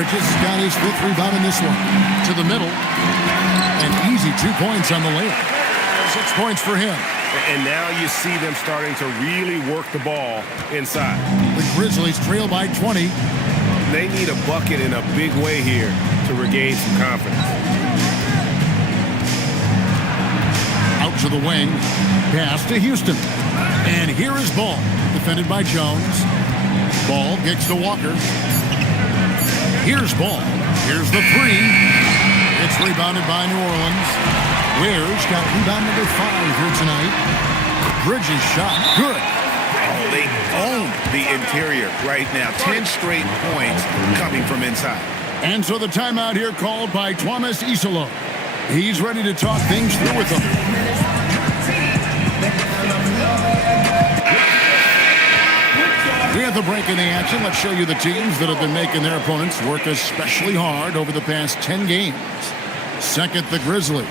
Bridges got his 5th rebound in this one. To the middle. An easy 2 points on the layup. 6 points for him. And now you see them starting to really work the ball inside. The Grizzlies trail by 20. They need a bucket in a big way here to regain some confidence. Out to the wing. Pass to Houston. And here is Ball. Defended by Jones. Ball kicks to Walker. Here's Ball. Here's the 3. It's rebounded by New Orleans. Ware's got rebound number 5 here tonight. Bridges shot. Good. Oh, they own the interior right now. 10 straight points coming from inside. And so the timeout here called by Thomas Isolo. He's ready to talk things through with them. We have the break in the action. Let's show you the teams that have been making their opponents work especially hard over the past 10 games. Second, the Grizzlies.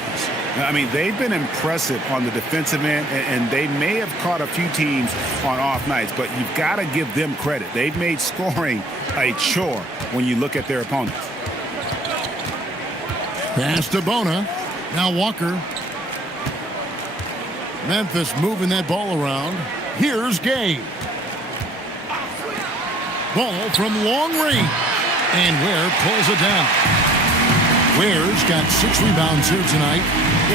I mean, they've been impressive on the defensive end, and they may have caught a few teams on off nights, but you've got to give them credit. They've made scoring a chore when you look at their opponents. Pass to Bona. Now Walker. Memphis moving that ball around. Here's Gay. Ball from long range. And Ware pulls it down. Ware's got 6 rebounds here tonight.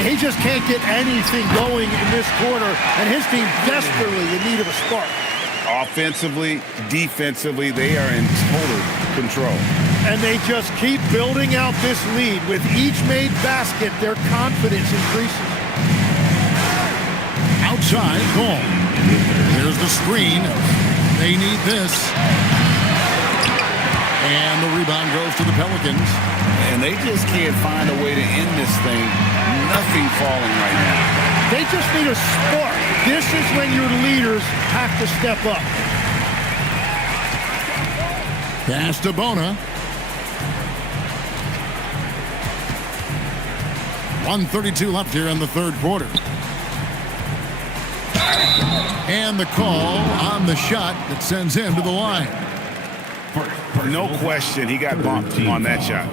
He just can't get anything going in this quarter, and his team desperately in need of a spark. Offensively, defensively, they are in total control. And they just keep building out this lead. With each made basket, their confidence increases. Outside, Ball. Here's the screen. They need this. And the rebound goes to the Pelicans. And they just can't find a way to end this thing. Nothing falling right now. They just need a spark. This is when your leaders have to step up. Pass to Bona. 1:32 left here in the third quarter. And the call on the shot that sends him to the line. No question, he got bumped on that shot.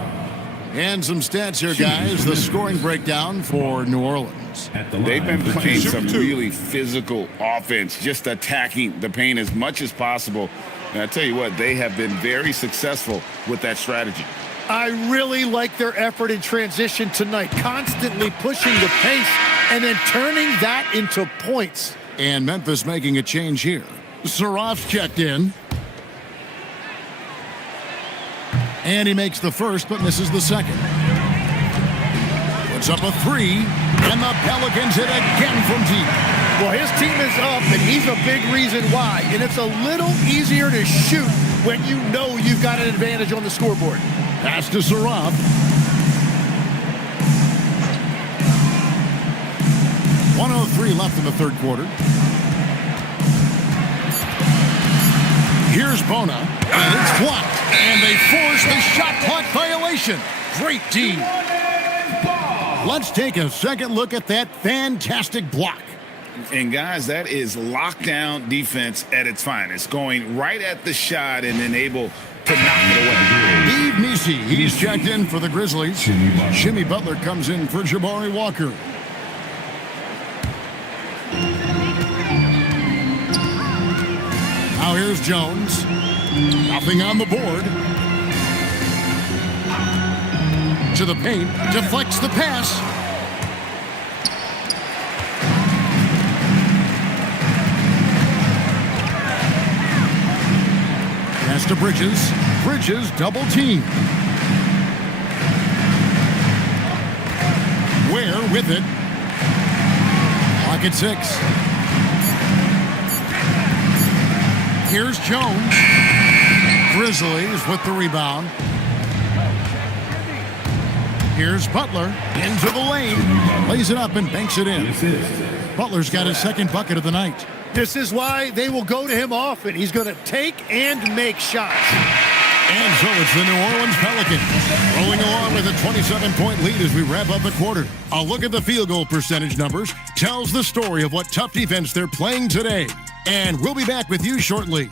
And some stats here, guys. The scoring breakdown for New Orleans. They've been playing some really physical offense, just attacking the paint as much as possible. And I tell you what, they have been very successful with that strategy. I really like their effort in transition tonight, constantly pushing the pace and then turning that into points. And Memphis making a change here. Saraf's checked in. And he makes the first, but misses the second. Puts up a 3, and the Pelicans hit again from deep. Well, his team is up, and he's a big reason why. And it's a little easier to shoot when you know you've got an advantage on the scoreboard. Pass to Saraf. .103 left in the third quarter. Here's Bona, and it's blocked. And they force the shot clock violation. Great D. Let's take a second look at that fantastic block. And guys, that is lockdown defense at its finest. Going right at the shot and then able to knock it away. Yves Nisi, he's checked in for the Grizzlies. Jimmy Butler comes in for Jabari Walker. Now here's Jones. Nothing on the board. To the paint. Deflects the pass. Pass to Bridges. Bridges double team. Ware with it. Clock at 6. Here's Jones. Grizzlies with the rebound. Here's Butler into the lane. Lays it up and banks it in. Butler's got his second bucket of the night. This is why they will go to him often. He's going to take and make shots. And so it's the New Orleans Pelicans rolling along with a 27-point lead as we wrap up the quarter. A look at the field goal percentage numbers tells the story of what tough defense they're playing today. And we'll be back with you shortly.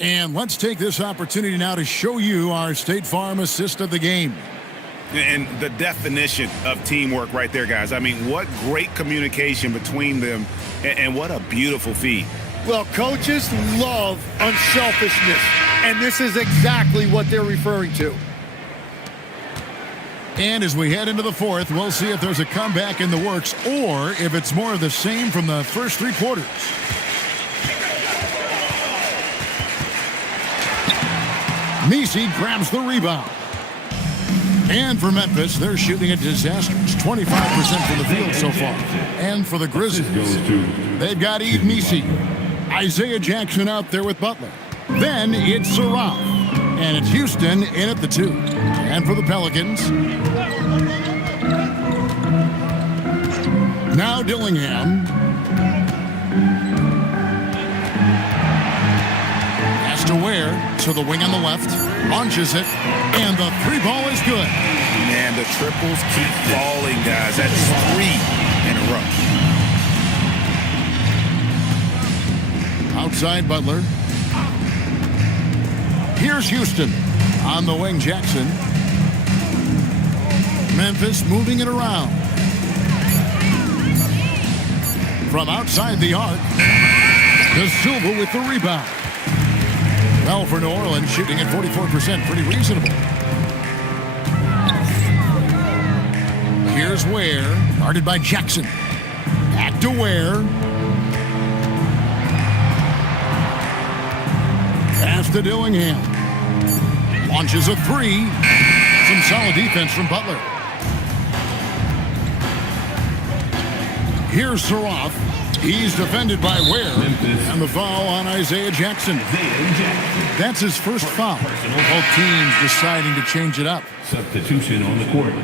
And let's take this opportunity now to show you our State Farm assist of the game. And the definition of teamwork right there, guys. I mean, what great communication between them, and what a beautiful feed. Well, coaches love unselfishness, and this is exactly what they're referring to. And as we head into the fourth, we'll see if there's a comeback in the works or if it's more of the same from the first three quarters. Messi grabs the rebound. And for Memphis, they're shooting a disastrous 25% from the field so far. And for the Grizzlies, they've got Eve Messi, Isaiah Jackson out there with Butler. Then it's Saraf, and it's Houston in at the 2. And for the Pelicans, now Dillingham. Has to Ware to the wing on the left, launches it, and the three ball is good. Man, the triples keep falling, guys. That's 3 in a row. Outside Butler. Here's Houston. On the wing, Jackson. Memphis moving it around. From outside the arc, De Silva with the rebound. Well, for New Orleans, shooting at 44%, pretty reasonable. Here's Ware, guarded by Jackson. Back to Ware. Pass to Dillingham. Launches a 3. Some solid defense from Butler. Here's Saraf. He's defended by Ware. And the foul on Isaiah Jackson. That's his first foul. Both teams deciding to change it up. Substitution on the court.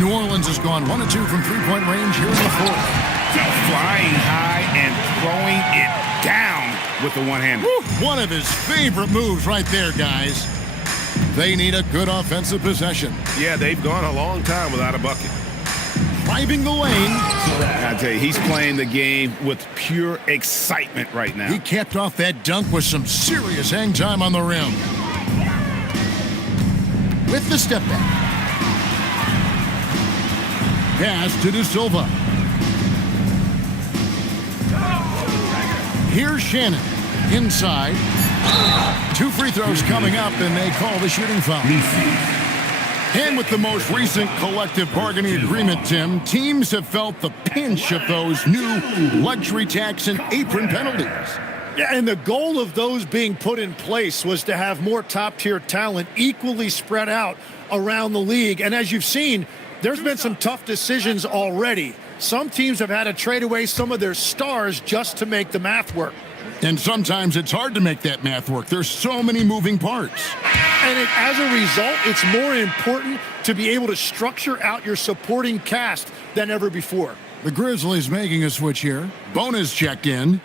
New Orleans has gone 1 of 2 from three-point range here in the fourth. Flying high and throwing it down with the one-hander. One of his favorite moves right there, guys. They need a good offensive possession. Yeah, they've gone a long time without a bucket. Driving the lane. I tell you, he's playing the game with pure excitement right now. He capped off that dunk with some serious hang time on the rim. With the step back. Pass to De Silva. Here's Shannon. Inside. 2 free throws coming up, and they call the shooting foul. And with the most recent collective bargaining agreement, Tim, teams have felt the pinch of those new luxury tax and apron penalties. Yeah, and the goal of those being put in place was to have more top-tier talent equally spread out around the league. And as you've seen, there's been some tough decisions already. Some teams have had to trade away some of their stars just to make the math work. And sometimes it's hard to make that math work. There's so many moving parts. And as a result, it's more important to be able to structure out your supporting cast than ever before. The Grizzlies making a switch here. Bonus checked in.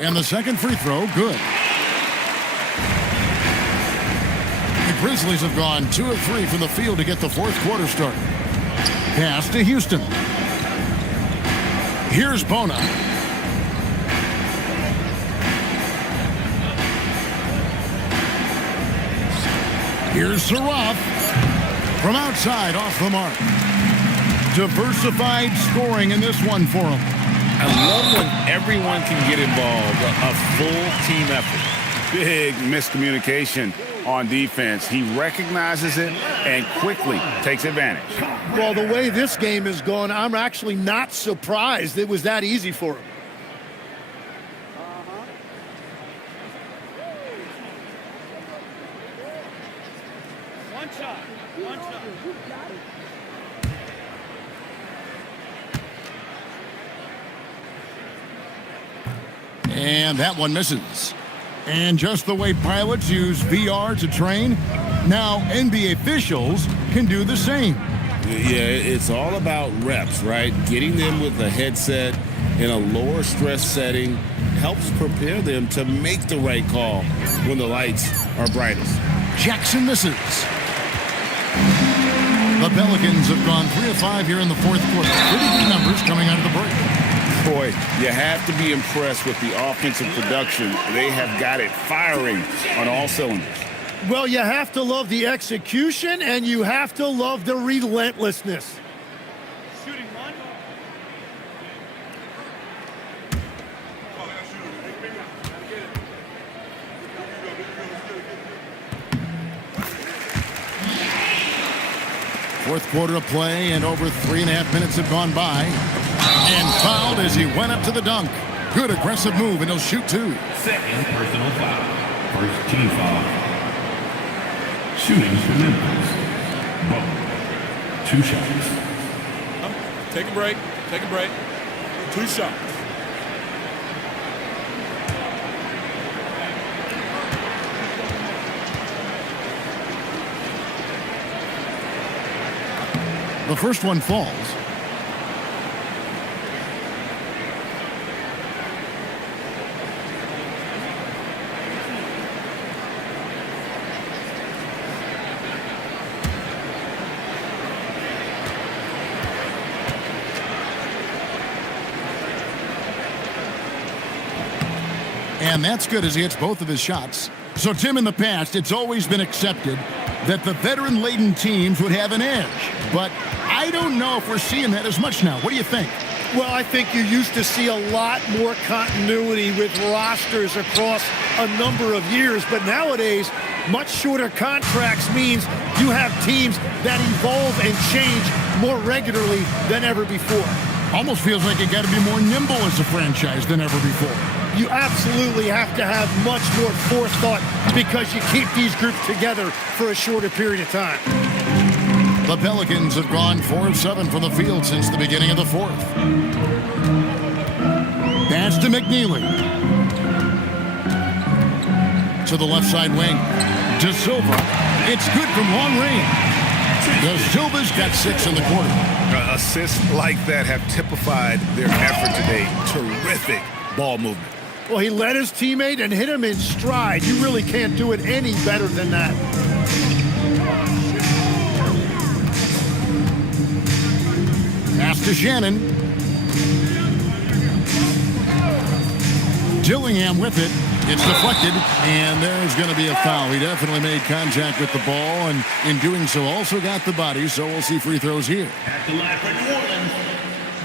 And the second free throw, good. The Grizzlies have gone 2 of 3 from the field to get the fourth quarter started. Pass to Houston. Here's Bona. Here's Saraf. From outside, off the mark. Diversified scoring in this one for him. I love when everyone can get involved, a full team effort. Big miscommunication on defense. He recognizes it and quickly takes advantage. Well, the way this game is going, I'm actually not surprised it was that easy for him. One shot. And that one misses. And just the way pilots use VR to train, now NBA officials can do the same. Yeah, it's all about reps, right? Getting them with a headset in a lower stress setting helps prepare them to make the right call when the lights are brightest. Jackson misses. The Pelicans have gone 3 of 5 here in the fourth quarter. Pretty good numbers coming out of the break. Boy, You have to be impressed with the offensive production. They have got it firing on all cylinders. Well, you have to love the execution, and you have to love the relentlessness. Shooting one. Fourth quarter of play, and over 3.5 minutes have gone by. And fouled as he went up to the dunk. Good aggressive move, and he'll shoot 2. Second personal foul. First team foul. Shooting for Memphis. Ball. 2 shots. Take a break. Take a break. 2 shots. The first one falls. And that's good as he hits both of his shots. So, Tim, in the past, it's always been accepted that the veteran-laden teams would have an edge. But I don't know if we're seeing that as much now. What do you think? Well, I think you used to see a lot more continuity with rosters across a number of years. But nowadays, much shorter contracts means you have teams that evolve and change more regularly than ever before. Almost feels like you got to be more nimble as a franchise than ever before. You absolutely have to have much more forethought because you keep these groups together for a shorter period of time. The Pelicans have gone 4 of 7 from the field since the beginning of the fourth. Pass to McNeely. To the left side wing. De Silva. It's good from long range. De Silva's got 6 in the quarter. Assists like that have typified their effort today. Terrific ball movement. Well, he led his teammate and hit him in stride. You really can't do it any better than that. Pass to Shannon. Dillingham with it. It's deflected, and there's going to be a foul. He definitely made contact with the ball, and in doing so also got the body, so we'll see free throws here. At the line for New Orleans,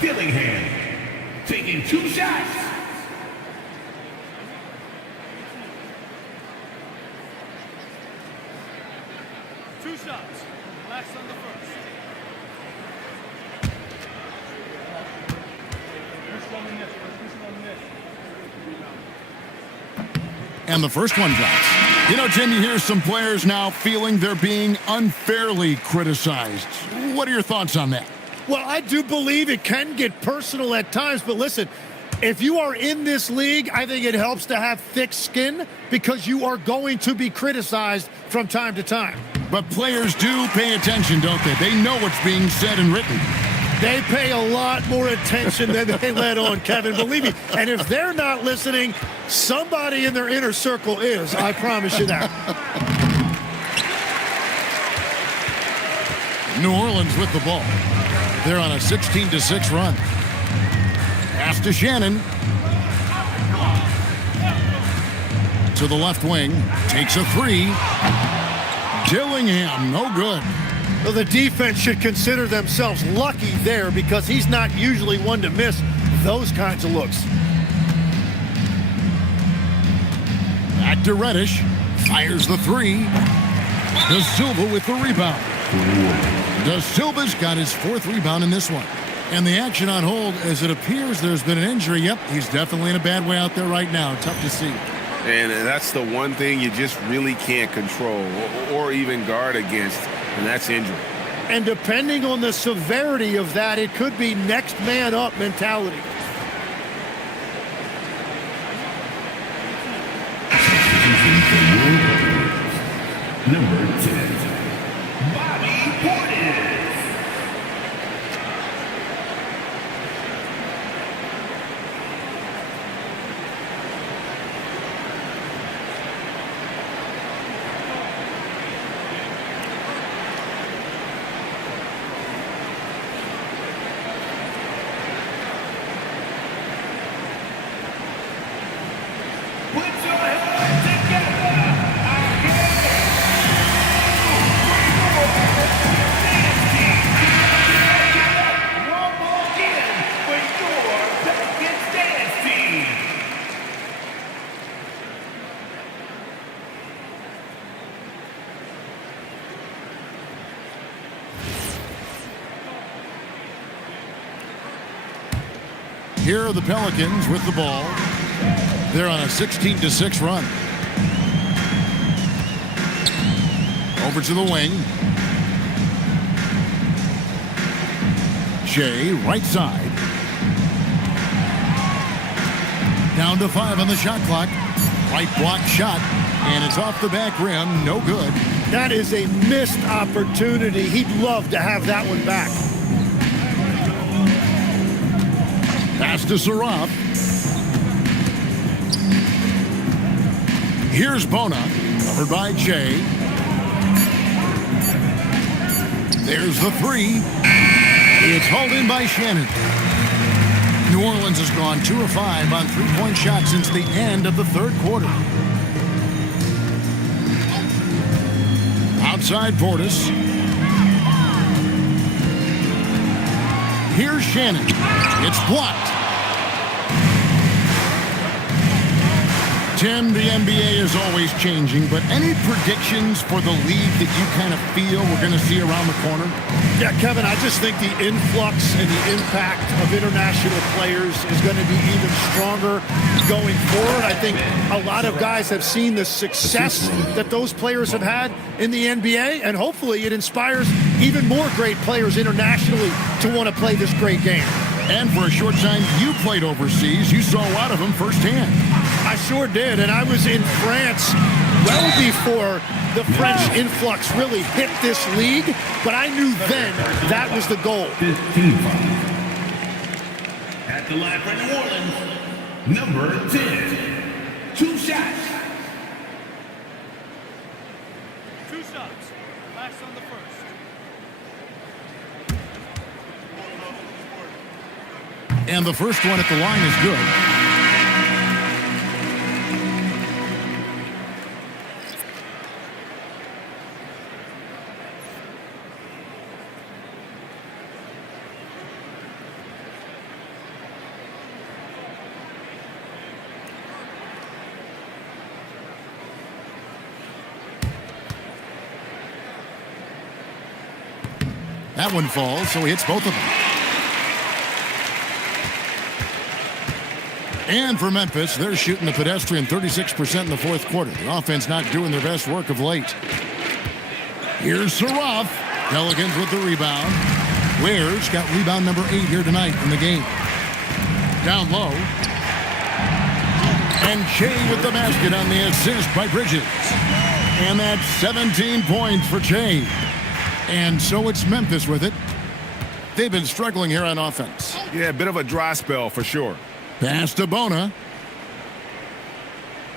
Dillingham taking 2 shots. Two shots. Last on the first. First one in this. First one in this. And the first one drops. You know, Jim, you hear some players now feeling they're being unfairly criticized. What are your thoughts on that? Well, I do believe it can get personal at times, but listen, if you are in this league, I think it helps to have thick skin because you are going to be criticized from time to time. But players do pay attention, don't they? They know what's being said and written. They pay a lot more attention than they let on, Kevin, believe me. And if they're not listening, somebody in their inner circle is. I promise you that. New Orleans with the ball. They're on a 16-6 run. Pass to Shannon. To the left wing. Takes a 3. Dillingham, no good. Well, the defense should consider themselves lucky there because he's not usually one to miss those kinds of looks. Back to Reddish. Fires the 3. De Silva with the rebound. De Silva's got his 4th rebound in this one. And the action on hold, as it appears there's been an injury. Yep, he's definitely in a bad way out there right now. Tough to see. And that's the one thing you just really can't control or even guard against, and that's injury. And depending on the severity of that, it could be next man up mentality. Number 10, Bobby Portis. Put your hands together. One more again for your Pelicans dance team. Here are the Pelicans with the ball. They're on a 16-6 run. Over to the wing. Shea, right side. Down to 5 on the shot clock. Right block shot, and it's off the back rim. No good. That is a missed opportunity. He'd love to have that one back. Pass to Saraf. Here's Bona, covered by Jay. There's the three. It's hauled in by Shannon. New Orleans has gone 2 of 5 on three-point shots since the end of the third quarter. Outside Portis. Here's Shannon. It's blocked. Tim, the NBA is always changing, but any predictions for the league that you kind of feel we're going to see around the corner? Yeah, Kevin, I just think the influx and the impact of international players is going to be even stronger going forward. I think a lot of guys have seen the success that those players have had in the NBA, and hopefully it inspires even more great players internationally to want to play this great game. And for a short time, you played overseas. You saw a lot of them firsthand. I sure did, and I was in France well before the French influx really hit this league, but I knew then that was the goal. 15 foul. At the line for New Orleans, number 10. 2 shots. 2 shots. Relax on the first. And the first one at the line is good. That one falls, so he hits both of them. And for Memphis, they're shooting the pedestrian 36% in the fourth quarter. The offense not doing their best work of late. Here's Saraf. Pelicans with the rebound. Ware's got rebound number 8 here tonight in the game. Down low. And Shea with the basket on the assist by Bridges. And that's 17 points for Shea. And so it's Memphis with it. They've been struggling here on offense. Yeah, a bit of a dry spell for sure. Pass to Bona.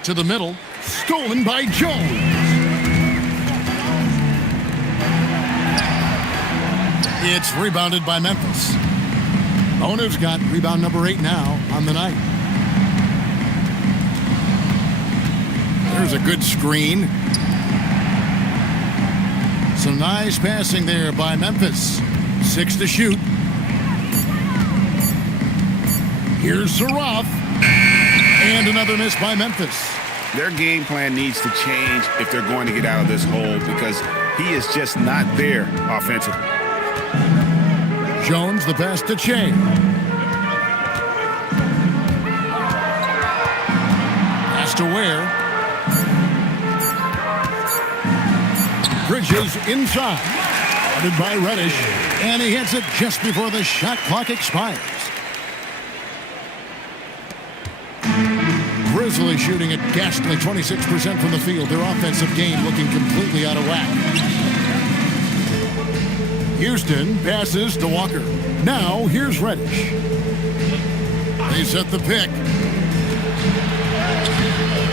To the middle. Stolen by Jones. It's rebounded by Memphis. Bona's got rebound number 8 now on the night. There's a good screen. Some nice passing there by Memphis. 6 to shoot. Here's Saraf. And another miss by Memphis. Their game plan needs to change if they're going to get out of this hole because he is just not there offensively. Jones, the pass to Shea. Pass to Ware. Bridges inside. Guarded by Reddish. And he hits it just before the shot clock expires. Grizzlies shooting at ghastly 26% from the field. Their offensive game looking completely out of whack. Houston passes to Walker. Now here's Reddish. They set the pick.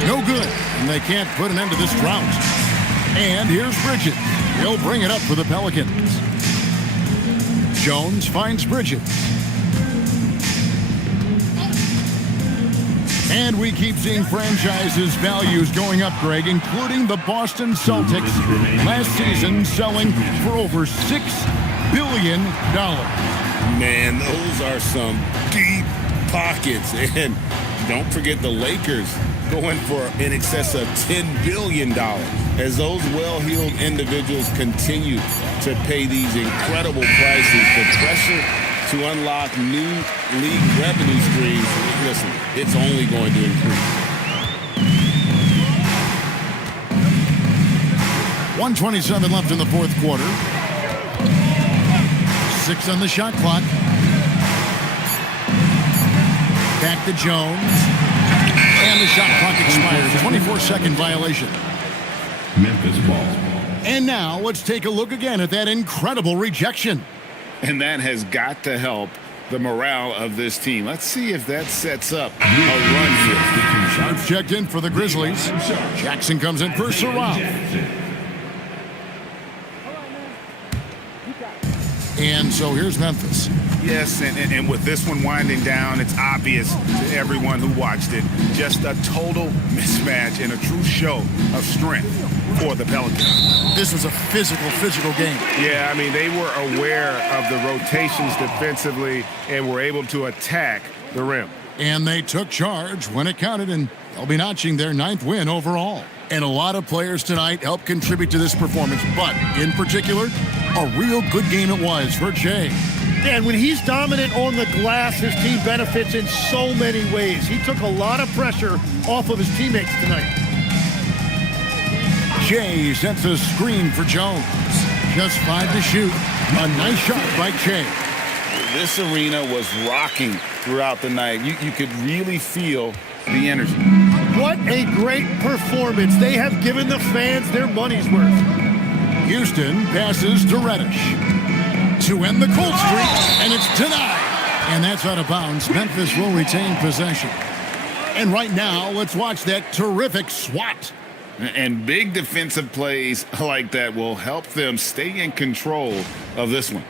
No good. And they can't put an end to this drought. And here's Bridges. He'll bring it up for the Pelicans. Jones finds Bridges. And we keep seeing franchises' values going up, Greg, including the Boston Celtics last season selling for over $6 billion. Man, those are some deep pockets. And don't forget the Lakers going for in excess of $10 billion as those well-heeled individuals continue to pay these incredible prices. The pressure to unlock new league revenue streams, listen, it's only going to increase. 1:27 left in the fourth quarter. 6 on the shot clock. Back to Jones. And the shot clock expires. 24-second violation. Memphis ball. And now let's take a look again at that incredible rejection. And that has got to help the morale of this team. Let's see if that sets up a run here. Sharps checked in for the Grizzlies. Jackson comes in for Saraf. And so here's Memphis. Yes, and with this one winding down, it's obvious to everyone who watched it. Just a total mismatch and a true show of strength for the Pelicans. This was a physical game. Yeah, I mean, they were aware of the rotations defensively and were able to attack the rim. And they took charge when it counted, and they'll be notching their 9th win overall. And a lot of players tonight helped contribute to this performance, but in particular, a real good game it was for Jay. And when he's dominant on the glass, his team benefits in so many ways. He took a lot of pressure off of his teammates tonight. Jay sets a screen for Jones. Just 5 to shoot. A nice shot by Jay. This arena was rocking throughout the night. You could really feel the energy. What a great performance. They have given the fans their money's worth. Houston passes to Reddish to end the cold streak, and it's denied. And that's out of bounds. Memphis will retain possession. And right now, let's watch that terrific swat. And big defensive plays like that will help them stay in control of this one.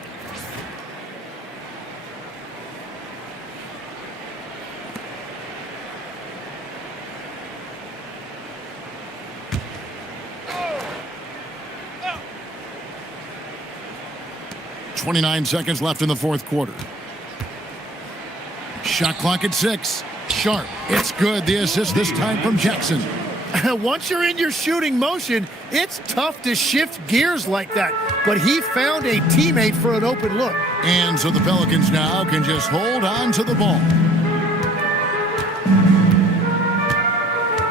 Oh. 29 seconds left in the fourth quarter. Shot clock at 6. Sharp. It's good. The assist this time from Jackson. Once you're in your shooting motion, it's tough to shift gears like that. But he found a teammate for an open look. And so the Pelicans now can just hold on to the ball.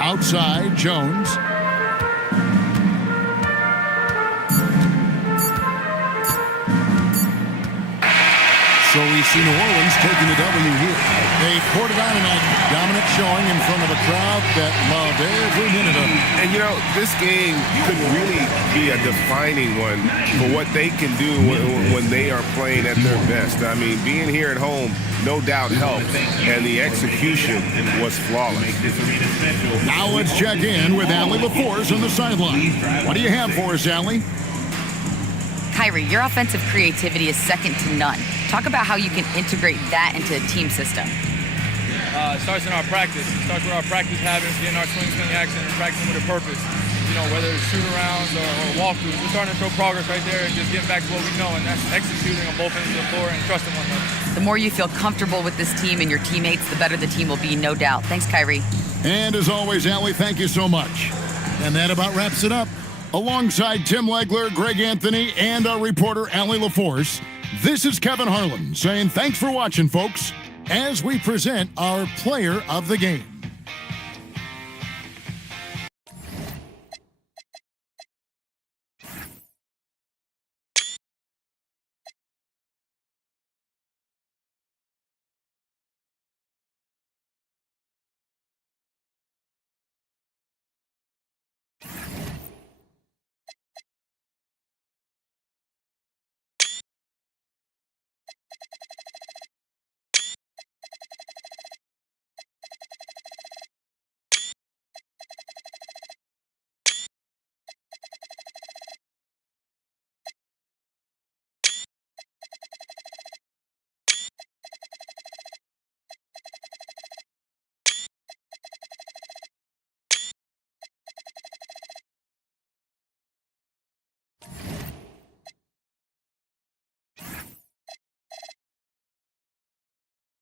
Outside, Jones. So we see New Orleans taking the W here. They poured it on tonight. Dominant showing in front of a crowd that loved every minute of it. And, you know, this game could really be a defining one for what they can do when they are playing at their best. I mean, being here at home, no doubt helps, and the execution was flawless. Now let's check in with Allie LaForce on the sideline. What do you have for us, Allie? Kyrie, your offensive creativity is second to none. Talk about how you can integrate that into a team system. It starts in our practice. It starts with our practice habits, getting our swing action, and practicing with a purpose. You know, whether it's shoot-arounds or walkthroughs, we're starting to show progress right there and just getting back to what we know, and that's executing on both ends of the floor and trusting one another. The more you feel comfortable with this team and your teammates, the better the team will be, no doubt. Thanks, Kyrie. And as always, Allie, thank you so much. And that about wraps it up. Alongside Tim Legler, Greg Anthony, and our reporter, Allie LaForce, this is Kevin Harlan saying thanks for watching, folks, as we present our player of the game.